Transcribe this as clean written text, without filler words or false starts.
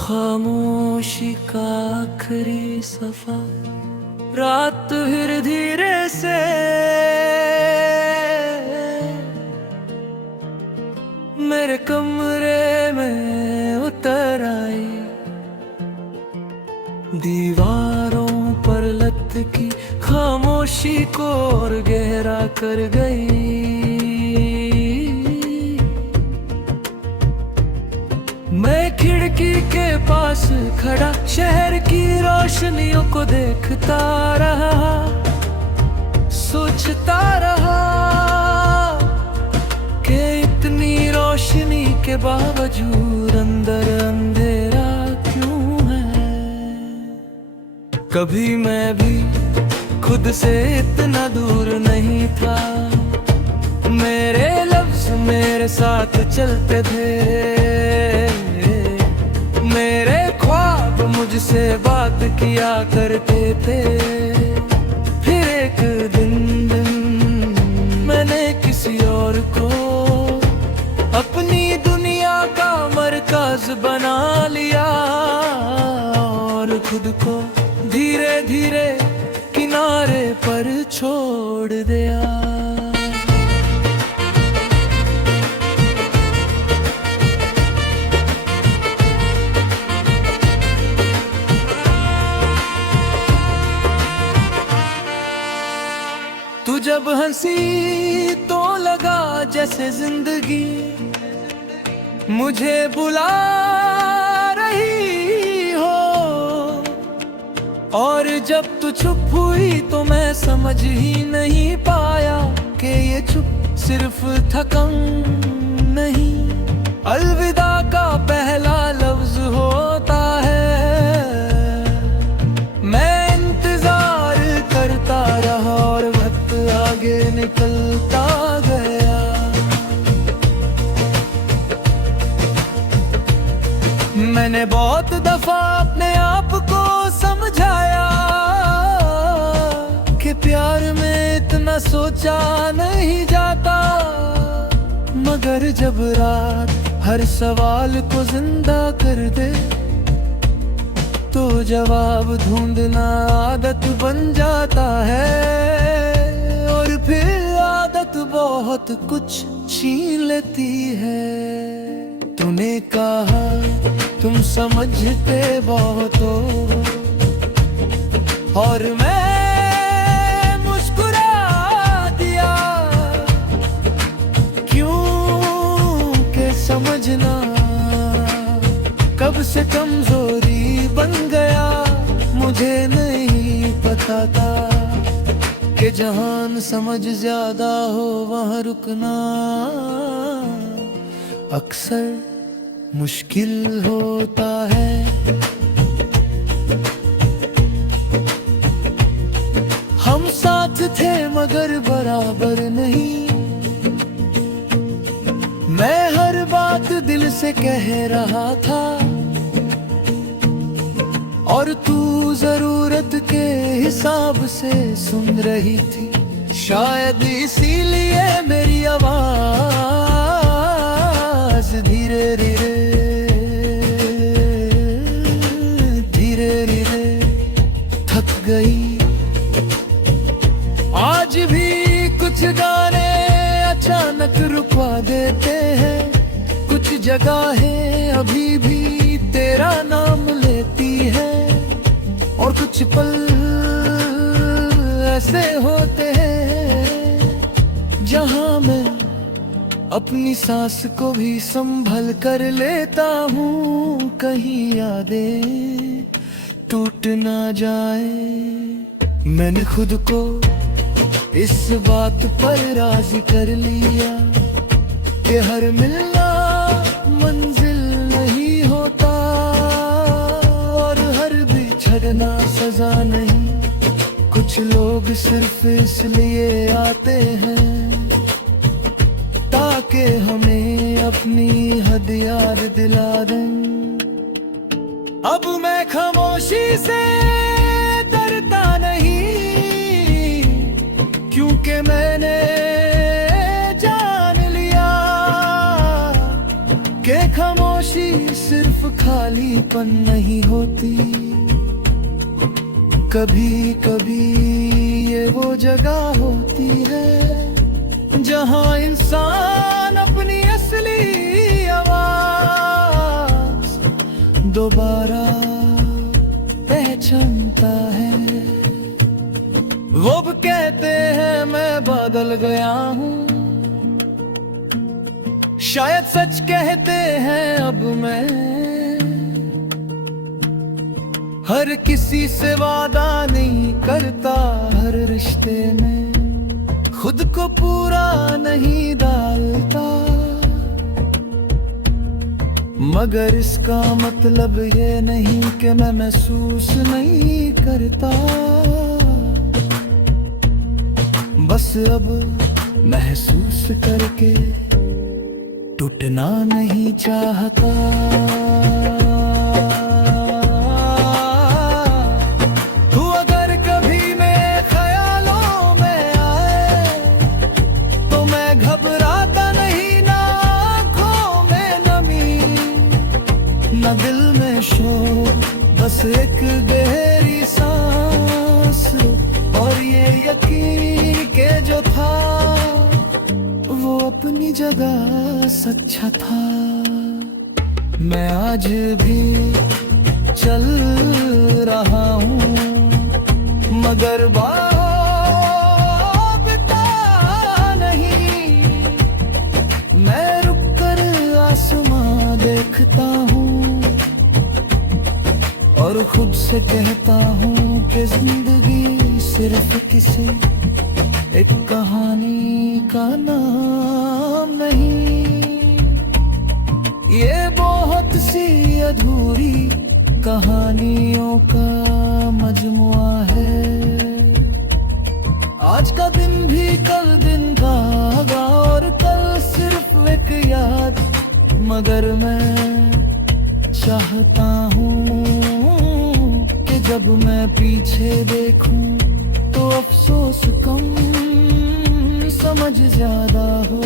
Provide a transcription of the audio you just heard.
खामोशी का आखिरी सफा, रात फिर धीरे से मेरे कमरे में उतर आई। दीवारों पर लटकी खामोशी को और गहरा कर गई। मैं खिड़की के पास खड़ा शहर की रोशनियों को देखता रहा, सोचता रहा कि इतनी रोशनी के बावजूद अंदर अंधेरा क्यों है। कभी मैं भी खुद से इतना दूर नहीं था, मेरे लफ्ज मेरे साथ चलते थे, मेरे ख्वाब मुझसे बात किया करते थे। फिर एक दिन मैंने किसी और को अपनी दुनिया का मरकज बना लिया और खुद को धीरे धीरे किनारे पर छोड़ दिया। तू जब हंसी तो लगा जैसे जिंदगी मुझे बुला रही हो, और जब तू चुप हुई तो मैं समझ ही नहीं पाया कि ये चुप सिर्फ थकन नहीं, अलविदा का पहला लफ्ज होता है। मैं इंतजार करता रहा और वक्त आगे निकलता गया। मैंने बहुत दफा अपने आप को समझाया कि प्यार में इतना सोचा नहीं जाता, मगर जब रात हर सवाल को जिंदा कर दे तो जवाब ढूंढना आदत बन जाता है, और फिर आदत बहुत कुछ छीन लेती है। तूने कहा तुम समझते बहुत हो, और मैं मुस्कुरा दिया, क्यों के समझना कब से कमजोरी बन गया। मुझे नहीं पता था कि जहान समझ ज्यादा हो वहाँ रुकना अक्सर मुश्किल होता है। हम साथ थे मगर बराबर नहीं, मैं हर बात दिल से कह रहा था, और तू जरूरत के हिसाब से सुन रही थी। शायद इसीलिए मेरी आवाज धीरे धीरे थक गई। आज भी कुछ गाने अचानक रुकवा देते हैं, कुछ जगहें अभी भी तेरा नाम लेती है, और कुछ पल ऐसे होते हैं जहां मैं अपनी सांस को भी संभल कर लेता हूँ, कहीं यादें टूट ना जाए। मैंने खुद को इस बात पर राजी कर लिया कि हर मिलना मंजिल नहीं होता, और हर बिछड़ना सजा नहीं। कुछ लोग सिर्फ इसलिए आते हैं ताकि अपनी हद याद दिला दें। अब मैं खामोशी से डरता नहीं, क्योंकि मैंने जान लिया कि खामोशी सिर्फ खालीपन नहीं होती। कभी कभी ये वो जगह होती है जहां इंसान अपनी असली आवाज दोबारा पहचानता है। वो अब कहते हैं मैं बदल गया हूँ, शायद सच कहते हैं अब मैं हर किसी से वादा नहीं करता, हर रिश्ते में खुद को पूरा नहीं डालता। मगर इसका मतलब ये नहीं कि मैं महसूस नहीं करता, बस अब महसूस करके टूटना नहीं चाहता। तू अगर कभी मेरे ख्यालों में आए तो मैं घबराता नहीं, ना आँखों में नमी ना दिल में शोर, बस एक गहरी सांस और ये यकीन के जो था वो अपनी जगह सच्चा था। मैं आज भी चल रहा हूँ मगर भागता नहीं। मैं रुक कर आसमां देखता हूँ और खुद से कहता हूँ कि जिंदगी सिर्फ किसी एक कहानी का नाम नहीं, ये बहुत सी अधूरी कहानियों का मजमुआ है। आज का दिन भी कल दिन का होगा और कल सिर्फ एक याद, मगर मैं चाहता हूँ कि जब मैं पीछे देखूं तो अफसोस कम समझ ज्यादा हो।